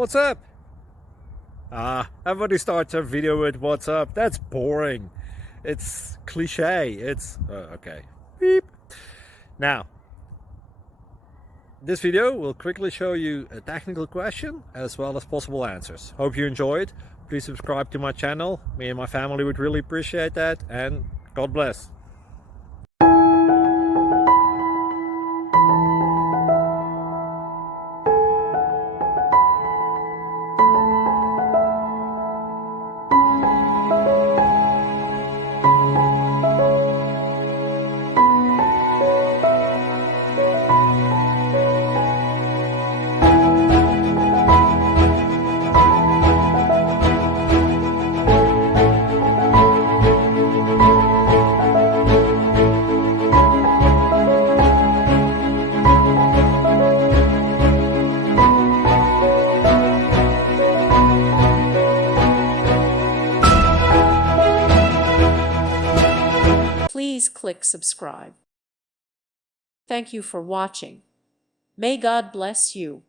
What's up? Everybody starts a video with what's up. That's boring. It's cliche. It's okay. Beep. Now, this video will quickly show you a technical question as well as possible answers. Hope you enjoyed. Please subscribe to my channel. Me and my family would really appreciate that, and God bless. Please click subscribe. Thank you for watching. May God bless you.